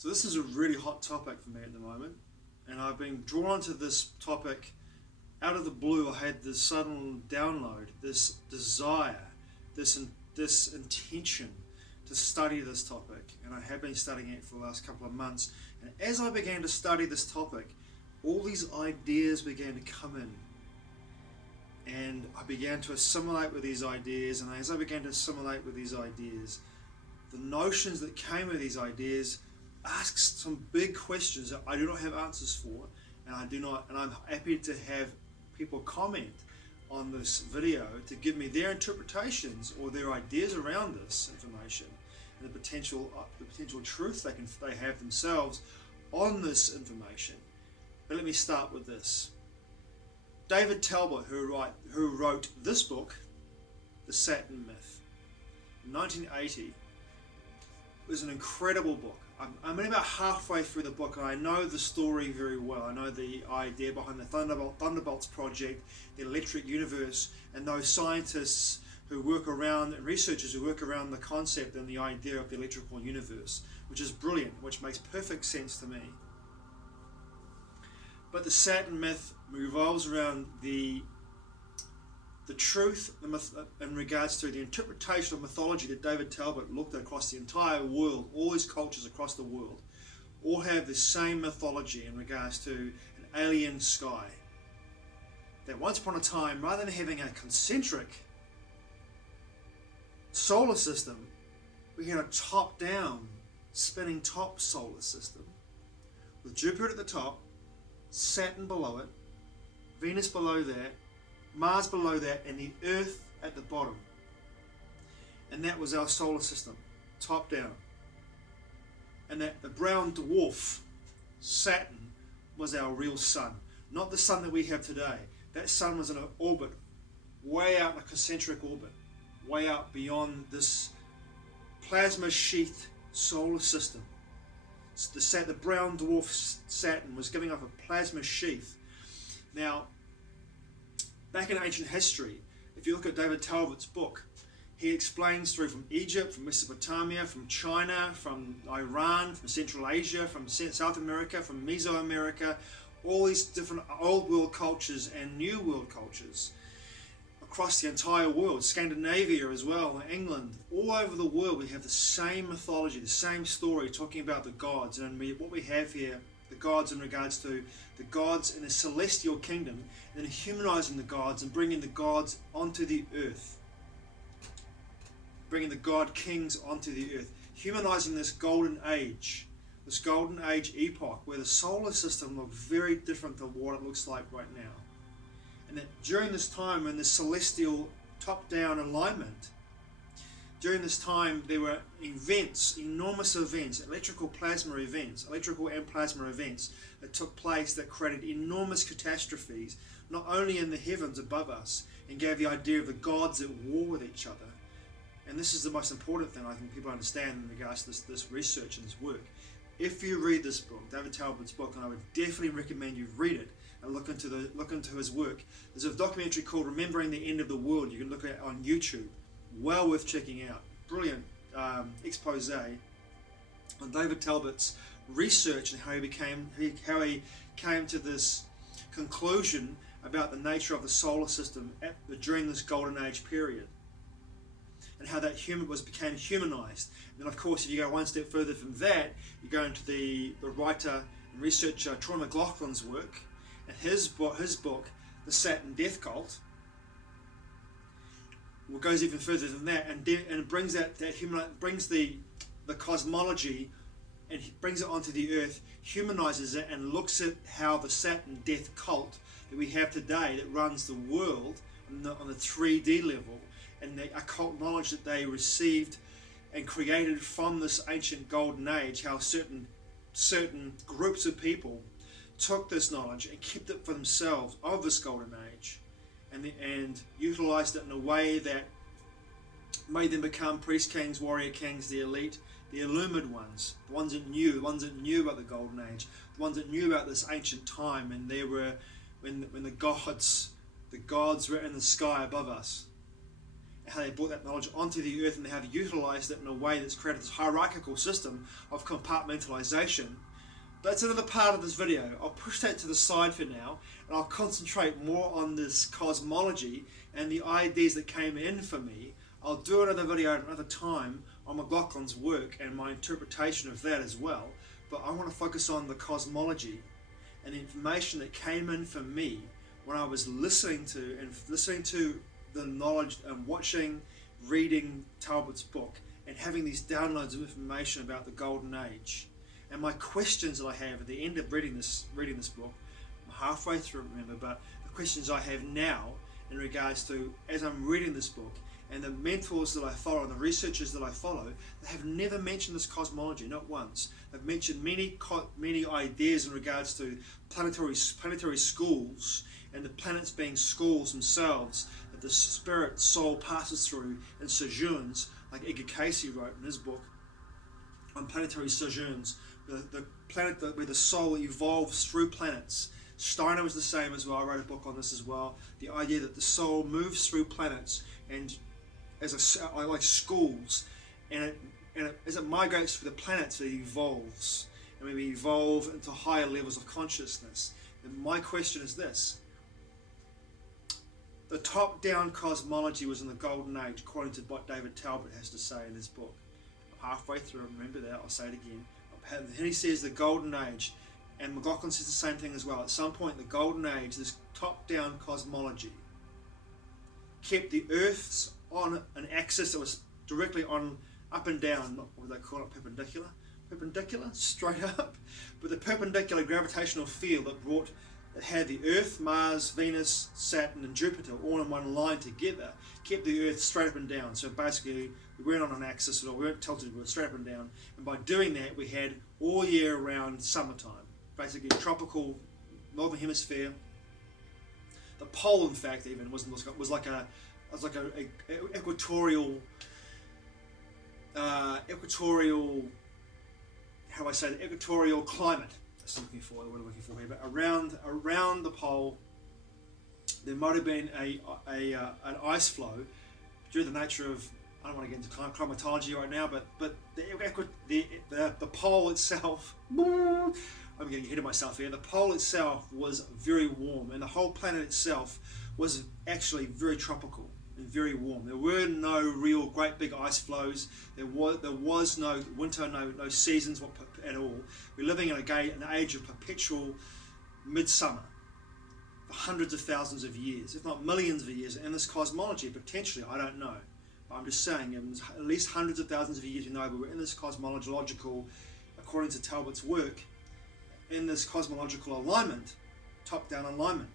So this is a really hot topic for me at the moment, and I've been drawn to this topic out of the blue. I had this sudden download, this desire, this intention to study this topic, and I have been studying it for the last couple of months. And as I began to study this topic, all these ideas began to come in, and I began to assimilate with these ideas. And as I began to assimilate with these ideas, the notions that came with these ideas asked some big questions that I do not have answers for, and I'm happy to have people comment on this video to give me their interpretations or their ideas around this information and the potential truth they have themselves on this information. But let me start with this. David Talbot, who wrote this book, The Saturn Myth, in 1980, was an incredible book. I'm only about halfway through the book, and I know the story very well. I know the idea behind the Thunderbolts project, the electric universe, and those scientists who work around, and researchers who work around the concept and the idea of the electrical universe, which is brilliant, which makes perfect sense to me. But the Saturn myth revolves around the truth in regards to the interpretation of mythology that David Talbot looked at across the entire world. All these cultures across the world all have the same mythology in regards to an alien sky. That once upon a time, rather than having a concentric solar system, we had a top-down, spinning top solar system with Jupiter at the top, Saturn below it, Venus below that, Mars below that, and the Earth at the bottom. And that was our solar system, top down. And that the brown dwarf, Saturn, was our real sun. Not the sun that we have today. That sun was in an orbit, way out in a concentric orbit, way out beyond this plasma sheath solar system. So the brown dwarf Saturn was giving off a plasma sheath. Now, back in ancient history, if you look at David Talbot's book, he explains through from Egypt, from Mesopotamia, from China, from Iran, from Central Asia, from South America, from Mesoamerica, all these different old world cultures and new world cultures across the entire world, Scandinavia as well, England, all over the world we have the same mythology, the same story talking about the gods. And what we have here, the gods in regards to the gods in the celestial kingdom, and then humanizing the gods and bringing the gods onto the earth, bringing the god kings onto the earth, humanizing this golden age epoch where the solar system looked very different to what it looks like right now. And that during this time, when the celestial top-down alignment, during this time there were events, enormous events, electrical and plasma events that took place that created enormous catastrophes, not only in the heavens above us, and gave the idea of the gods at war with each other. And this is the most important thing I think people understand in regards to this research and this work. If you read this book, David Talbot's book, and I would definitely recommend you read it and look into his work. There's a documentary called Remembering the End of the World. You can look at it on YouTube. Well worth checking out. Brilliant expose on David Talbot's research and how he came to this conclusion about the nature of the solar system during this golden age period, and how that became humanized. And then, of course, if you go one step further from that, you go into the writer and researcher Troy McLaughlin's work and his book, The Saturn Death Cult. Well, goes even further than that, and it brings brings the cosmology and brings it onto the earth, humanizes it, and looks at how the Saturn death cult that we have today that runs the world on the 3D level, and the occult knowledge that they received and created from this ancient golden age, how certain groups of people took this knowledge and kept it for themselves of this golden age, and utilized it in a way that made them become priest kings, warrior kings, the elite, the illumined ones, the ones that knew about the golden age, the ones that knew about this ancient time, and they were when the gods were in the sky above us. how they brought that knowledge onto the earth and how they utilized it in a way that's created this hierarchical system of compartmentalization. That's another part of this video. I'll push that to the side for now, and I'll concentrate more on this cosmology and the ideas that came in for me. I'll do another video at another time on McLaughlin's work and my interpretation of that as well, but I want to focus on the cosmology and the information that came in for me when I was listening to the knowledge and reading Talbot's book and having these downloads of information about the Golden Age. And my questions that I have at the end of reading this book, I'm halfway through, remember, but the questions I have now in regards to, as I'm reading this book, and the mentors that I follow and the researchers that I follow, they have never mentioned this cosmology, not once. They've mentioned many ideas in regards to planetary schools and the planets being schools themselves that the spirit soul passes through and sojourns, like Archaix wrote in his book on planetary sojourns, the planet where the soul evolves through planets. Steiner was the same as well. I wrote a book on this as well. The idea that the soul moves through planets and I like schools, and as it migrates through the planets, it evolves, and we evolve into higher levels of consciousness. And my question is this: the top-down cosmology was in the Golden Age, according to what David Talbot has to say in his book. I'm halfway through. Remember that. I'll say it again. And he says the Golden Age, and McLaughlin says the same thing as well. At some point, the Golden Age, this top-down cosmology, kept the Earth's on an axis that was directly on, up and down, not what do they call it, perpendicular, straight up, but the perpendicular gravitational field that had the Earth, Mars, Venus, Saturn and Jupiter all in one line together, kept the Earth straight up and down. So basically we weren't on an axis at all, we weren't tilted, we were straight up and down, and by doing that we had all year round summertime, basically tropical northern hemisphere. The pole, in fact, even was like a equatorial, how do I say, the equatorial climate. That's what I'm looking for here. But around the pole, there might have been an ice flow due to the nature of, I don't want to get into climatology right now, but the pole itself, I'm getting ahead of myself here. The pole itself was very warm, and the whole planet itself was actually very tropical and very warm. There were no real great big ice flows. There was no winter, no seasons at all. We're living in an age of perpetual midsummer for hundreds of thousands of years, if not millions of years. And this cosmology, potentially, I don't know. But I'm just saying, at least hundreds of thousands of years, but we're in this cosmological, according to Talbot's work, in this cosmological alignment, top-down alignment,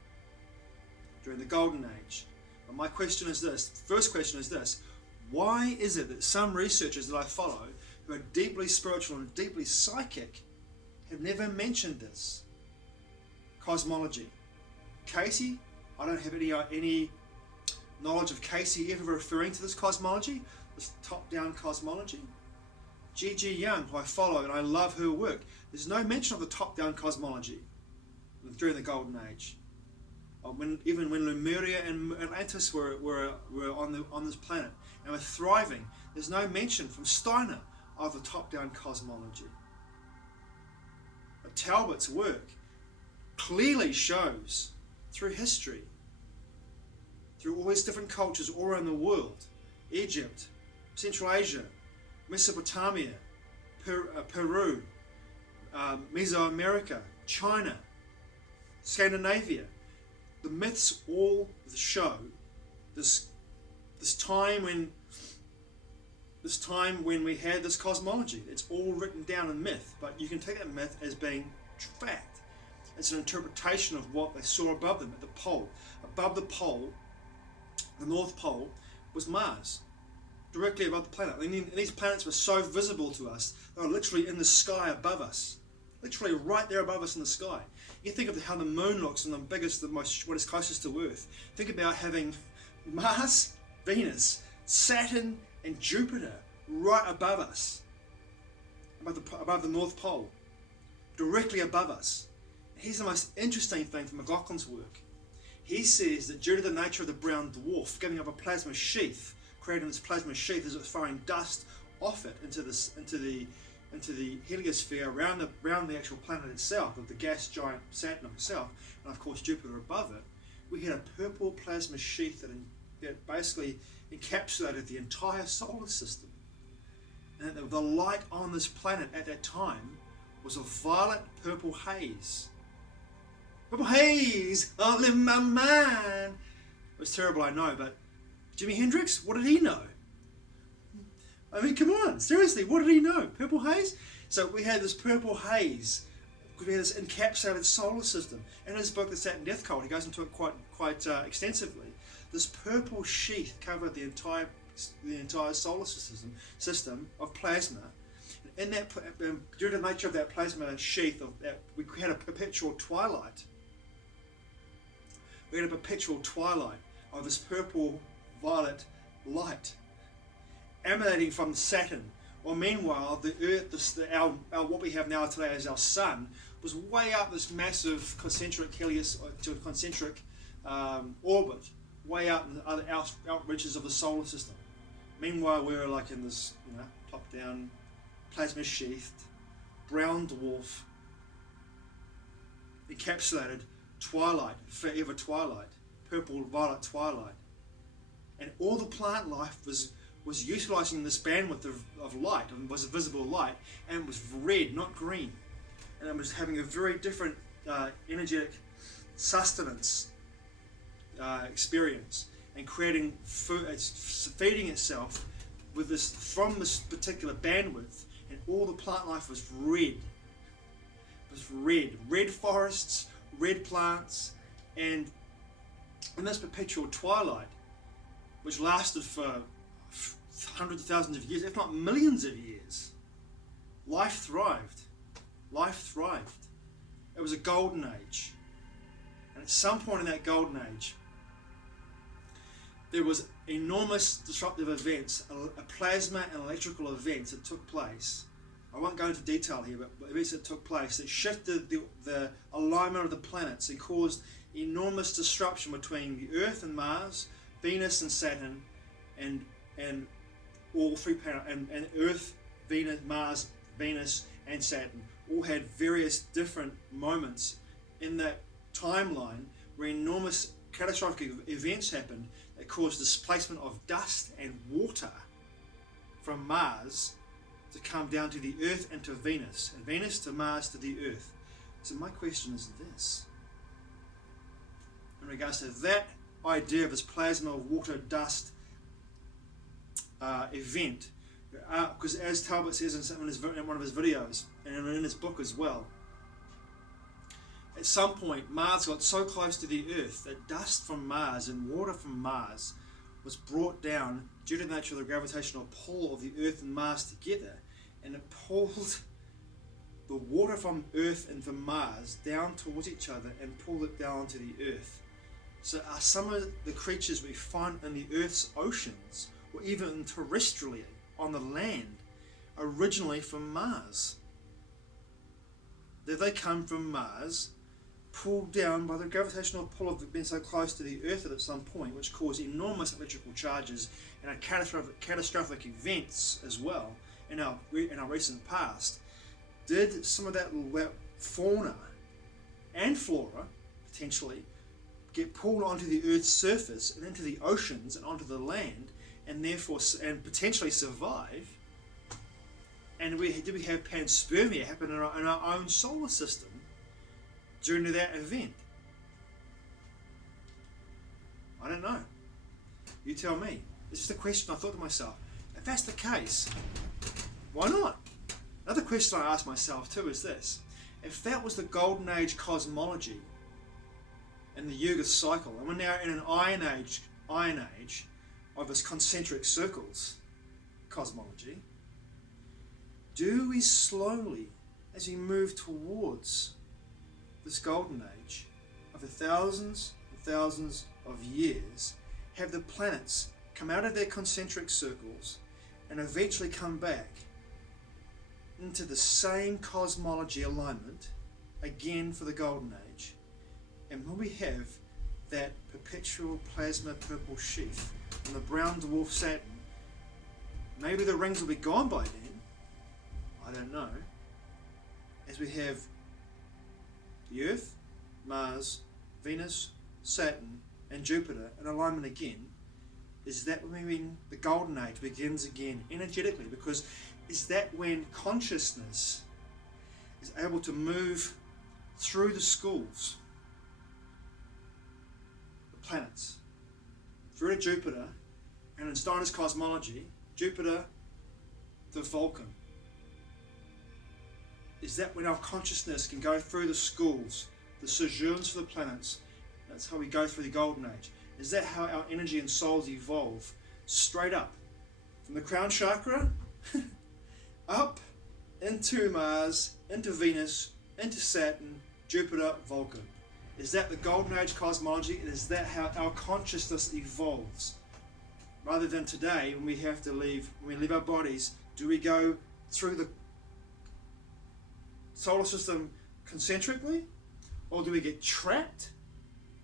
during the Golden Age. But my question is this, first question is this: why is it that some researchers that I follow, who are deeply spiritual and deeply psychic, have never mentioned this cosmology? Casey, I don't have any knowledge of Casey ever referring to this cosmology, this top-down cosmology. G.G. Young, who I follow and I love her work, there's no mention of the top-down cosmology during the Golden Age. Even when Lemuria and Atlantis were on this planet and were thriving, there's no mention from Steiner of the top-down cosmology. But Talbot's work clearly shows through history, through all these different cultures all around the world, Egypt, Central Asia, Mesopotamia, Peru, Mesoamerica, China, Scandinavia. The myths all show this time when we had this cosmology. It's all written down in myth, but you can take that myth as being fact. It's an interpretation of what they saw above them at the pole. Above the pole, the North Pole, was Mars, directly above the planet. And these planets were so visible to us, they were literally in the sky above us, literally right there above us in the sky. You think of how the moon looks and what is closest to Earth. Think about having Mars, Venus, Saturn and Jupiter right above us, above the North Pole, directly above us. Here's the most interesting thing from McLaughlin's work. He says that due to the nature of the brown dwarf giving up a plasma sheath creating this plasma sheath as it's firing dust off it into the heliosphere around the actual planet itself, of the gas giant Saturn itself, and of course Jupiter above it. We had a purple plasma sheath that basically encapsulated the entire solar system. And the light on this planet at that time was a violet purple haze. Purple haze all in my mind. It was terrible, I know, but Jimi Hendrix, what did he know? I mean, come on, seriously, what did he know? Purple haze? So we had this purple haze, because we had this encapsulated solar system. In his book, The Saturn Death Cult, he goes into it quite extensively. This purple sheath covered the entire solar system of plasma. In that, due to the nature of that plasma sheath, we had a perpetual twilight. We had a perpetual twilight of this purple violet light emanating from Saturn. Well, meanwhile, the Earth, what we have now today as our Sun, was way up this massive concentric orbit, way out in the other outreaches of the solar system. Meanwhile, we were like in this, top-down, plasma-sheathed, brown dwarf, encapsulated twilight, forever twilight, purple-violet twilight. And all the plant life was utilizing this bandwidth of light, and was a visible light, and it was red, not green. And it was having a very different energetic sustenance experience, and feeding itself with from this particular bandwidth, and all the plant life was red. It was red forests, red plants, and in this perpetual twilight, which lasted for hundreds of thousands of years, if not millions of years, life thrived. Life thrived. It was a golden age. And at some point in that golden age, there was enormous disruptive events, a plasma and electrical events that took place. I won't go into detail here, but events that took place that shifted the alignment of the planets and caused enormous disruption between the Earth and Mars, Venus and Saturn, and all three planets, and Earth, Venus, Mars, Venus, and Saturn all had various different moments in that timeline where enormous catastrophic events happened that caused displacement of dust and water from Mars to come down to the Earth and to Venus, and Venus to Mars to the Earth. So my question is this: in regards to that idea of this plasma, water, dust event, because as Talbot says in one of his videos, and in his book as well, at some point Mars got so close to the Earth that dust from Mars and water from Mars was brought down due to the nature of the gravitational pull of the Earth and Mars together, and it pulled the water from Earth and from Mars down towards each other and pulled it down to the Earth. So are some of the creatures we find in the Earth's oceans, or even terrestrially on the land, originally from Mars? Did they come from Mars, pulled down by the gravitational pull of being so close to the Earth at some point, which caused enormous electrical charges and catastrophic events as well in our recent past? Did some of that fauna and flora potentially get pulled onto the Earth's surface and into the oceans and onto the land, and therefore potentially survive? And did we have panspermia happen in our own solar system during that event? I don't know. You tell me. This is the question I thought to myself. If that's the case, why not? Another question I asked myself too is this: if that was the golden age cosmology and the Yugas cycle, and we're now in an iron age of this concentric circles cosmology, do we slowly, as we move towards this golden age of the thousands and thousands of years, have the planets come out of their concentric circles and eventually come back into the same cosmology alignment again for the golden age? And will we have that perpetual plasma purple sheath and the brown dwarf Saturn Maybe the rings will be gone by then. I don't know. As we have the Earth, Mars, Venus, Saturn, and Jupiter in alignment again, is that when the golden age begins again energetically? Because is that when consciousness is able to move through the schools, the planets, through to Jupiter, and in Steiner's cosmology, Jupiter to Vulcan. Is that when our consciousness can go through the schools, the sojourns for the planets? That's how we go through the golden age. Is that how our energy and souls evolve? Straight up. From the crown chakra, up into Mars, into Venus, into Saturn, Jupiter, Vulcan. Is that the golden age cosmology? And is that how our consciousness evolves? Rather than today, when we have to leave, when we leave our bodies, do we go through the solar system concentrically? Or do we get trapped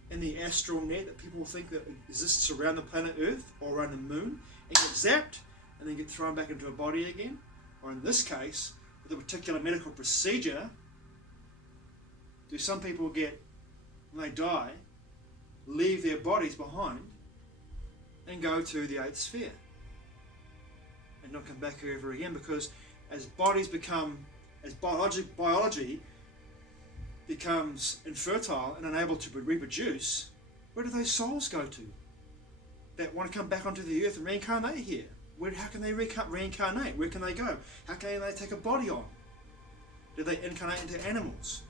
in the astral net that people think that exists around the planet Earth or around the moon, and get zapped and then get thrown back into a body again? Or in this case, with a particular medical procedure, do some people get, when they die, leave their bodies behind and go to the 8th sphere and not come back here ever again? Because as bodies become, as biology becomes infertile and unable to reproduce, where do those souls go to that want to come back onto the earth and reincarnate here? How can they reincarnate? Where can they go? How can they take a body on? Do they incarnate into animals?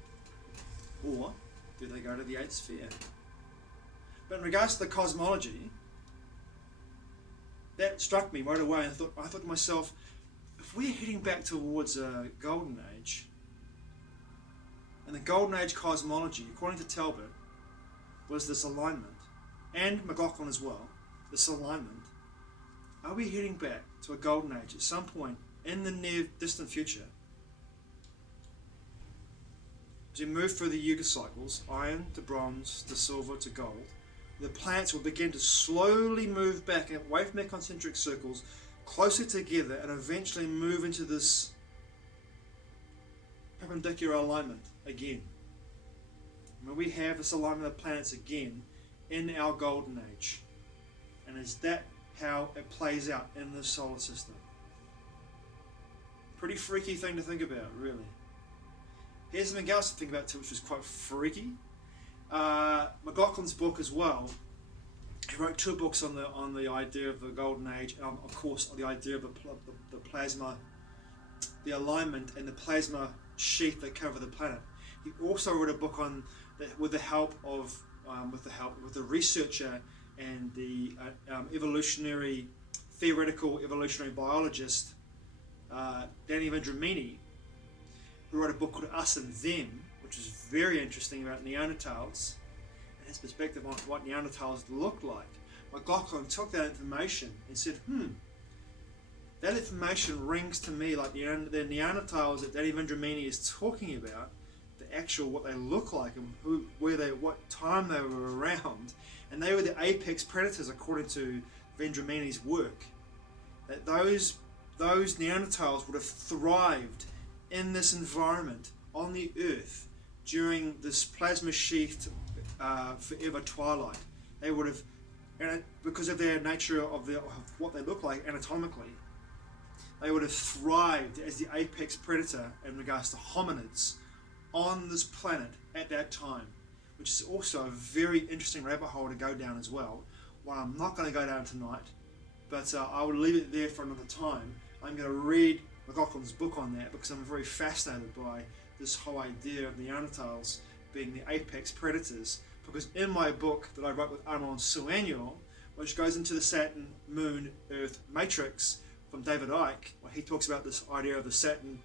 Or do they go to the 8th sphere? But in regards to the cosmology, that struck me right away. I thought to myself, if we're heading back towards a golden age, and the golden age cosmology, according to Talbot, was this alignment, and McLaughlin as well, this alignment, are we heading back to a golden age at some point in the near distant future? As we move through the Yuga cycles, iron to bronze to silver to gold, the planets will begin to slowly move back away from their concentric circles, closer together, and eventually move into this perpendicular alignment again. When we have this alignment of planets again in our golden age. And is that how it plays out in the solar system? Pretty freaky thing to think about, really. Here's something else to think about too, which is quite freaky. McLaughlin's book as well. He wrote 2 books on the idea of the golden age, of course, on the idea of the plasma, the alignment, and the plasma sheath that cover the planet. He also wrote a book on with the help of the researcher and the theoretical evolutionary biologist Danny Vendramini, who wrote a book called Us and Them, which is very interesting about Neanderthals and his perspective on what Neanderthals looked like. McLaughlin took that information and said, that information rings to me like the Neanderthals that Danny Vendramini is talking about, the actual what they look like and what time they were around, and they were the apex predators according to Vendramini's work. That those Neanderthals would have thrived in this environment on the Earth during this plasma sheathed forever twilight. They would have, and because of their nature of what they look like anatomically, they would have thrived as the apex predator in regards to hominids on this planet at that time, which is also a very interesting rabbit hole to go down as well. Well, I'm not going to go down tonight, but I will leave it there for another time. I'm going to read McLaughlin's book on that because I'm very fascinated by this whole idea of Neanderthals being the apex predators. Because in my book that I wrote with Armand Suanyo, which goes into the Saturn, Moon, Earth matrix from David Icke, where he talks about this idea of the Saturn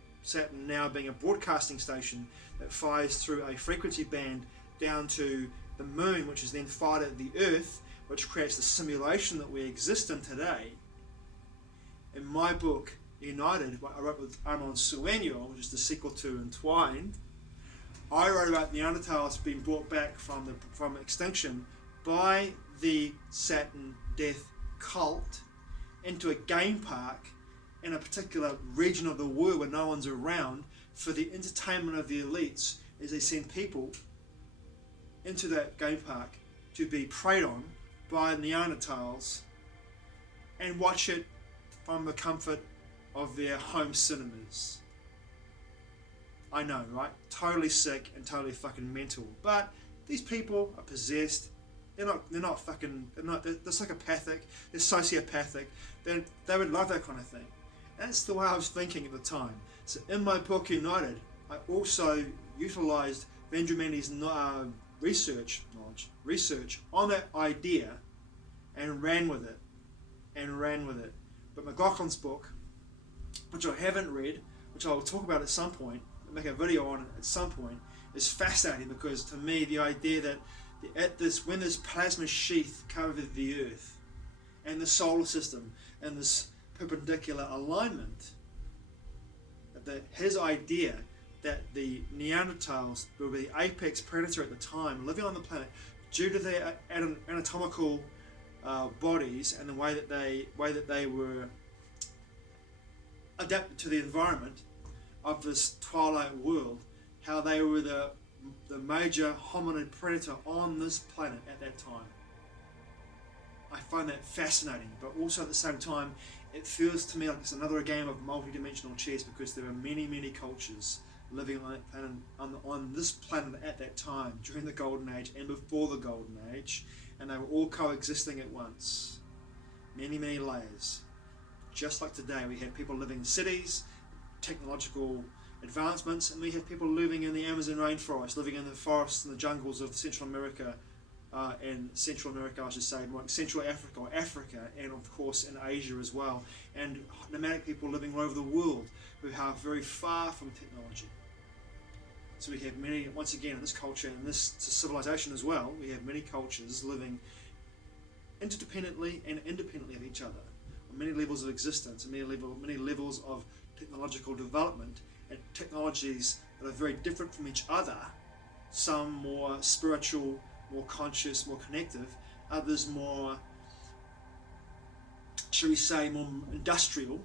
now being a broadcasting station that fires through a frequency band down to the Moon, which is then fired at the Earth, which creates the simulation that we exist in today. In my book, United, I wrote with Armand Suanyo, which is the sequel to Entwined, I wrote about Neanderthals being brought back from extinction by the Saturn death cult into a game park in a particular region of the world where no one's around for the entertainment of the elites, is they send people into that game park to be preyed on by Neanderthals and watch it from the comfort of their home cinemas. I know, right? Totally sick and totally fucking mental. But these people are possessed. They're psychopathic. They're sociopathic. They would love that kind of thing. That's the way I was thinking at the time. So in my book United, I also utilised Benjamini's research on that idea and ran with it. But McLaughlin's book, which I haven't read, which I will talk about at some point, make a video on it at some point, is fascinating, because to me the idea that when this plasma sheath covered the Earth and the solar system and this perpendicular alignment, his idea that the Neanderthals were the apex predator at the time living on the planet due to their anatomical bodies and the way that they were adapted to the environment of this twilight world, how they were the major hominid predator on this planet at that time. I find that fascinating, but also at the same time it feels to me like it's another game of multi-dimensional chess, because there are many cultures living on that planet, on this planet at that time, during the Golden Age and before the Golden Age, and they were all coexisting at once. Many layers. Just like today, we have people living in cities, technological advancements, and we have people living in the Amazon rainforest, living in the forests and the jungles of Central America, Central Africa, or Africa, and of course in Asia as well, and nomadic people living all over the world who are very far from technology. So we have many, once again, in this culture and this civilization as well, we have many cultures living interdependently and independently of each other on many levels of existence and many levels of technological development, and technologies that are very different from each other, some more spiritual, more conscious, more connective, others more, shall we say, more industrial.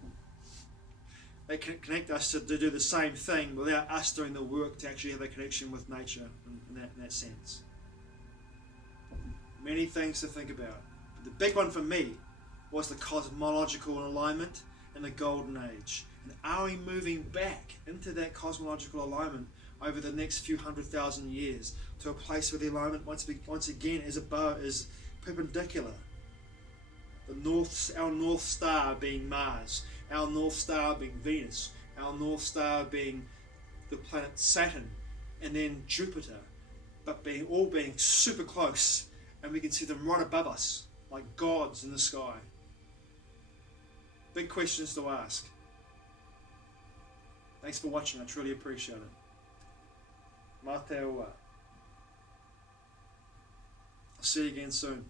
They can connect us to do the same thing without us doing the work to actually have a connection with nature in that sense. Many things to think about. But the big one for me was the cosmological alignment and the Golden Age. And are we moving back into that cosmological alignment over the next few 100,000 years to a place where the alignment once again is perpendicular? Our North Star being Mars, our North Star being Venus, our North Star being the planet Saturn, and then Jupiter, but all being super close, and we can see them right above us, like gods in the sky. Big questions to ask. Thanks for watching, I truly appreciate it. Mā te ua. I'll see you again soon.